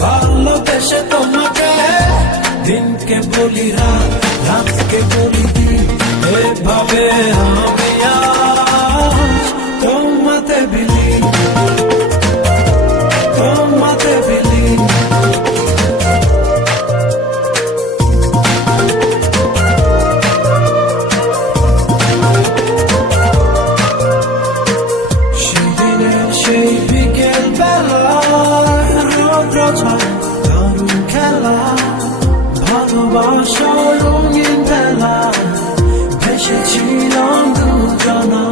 ভালোবেসে তোমাকে, দিনকে বলি রাত, রাতকে বলি দিন, এভাবে আমি আজ তোমাতে বিলীন, তোমাতে বিলীন। সেদিনের সেই বিকেল বেলায় রৌদ্র ছয় দারুণ খেলা, ভালোবাসার রঙিন বেলা, ভেসেছিলাম দুজনা।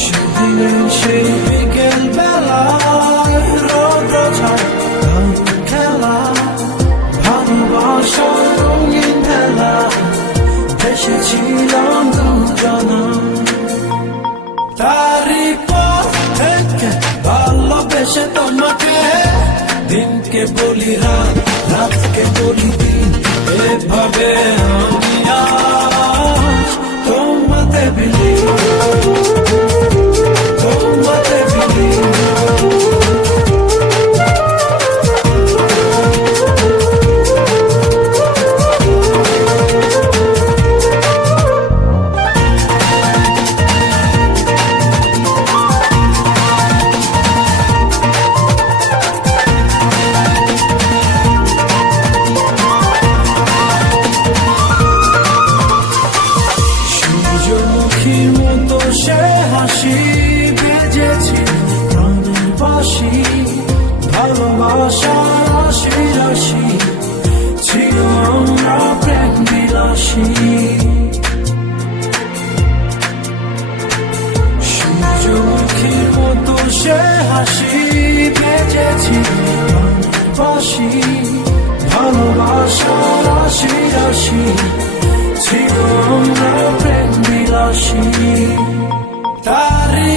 সেদিনের সেই বিকেল বেলায় রৌদ্র ছয় দারুণ খেলা, ভালোবাসার রঙিন বেলা, ভেসেছিলাম দুজনা। তারই পর থেকে ভালোবেসে তোমাকে, দিনকে বলি রাত, রাতকে বলি দিন, এভাবে আমি আজ তোমাতে বিলীন, তোমাতে বিলীন। সূর্যমুখীর মতো সে হাসি বেজেছি প্রাণের বাঁশি, ভালোবাসার রাশি রাশি ছিল আমরা প্রেম বিলাসী। সূর্যমুখীর মতো সে হাসি বেজেছি প্রাণের বাঁশি, ভালোবাসার রাশি রাশি ছিল আমরা প্রেম বিলাসী। তারই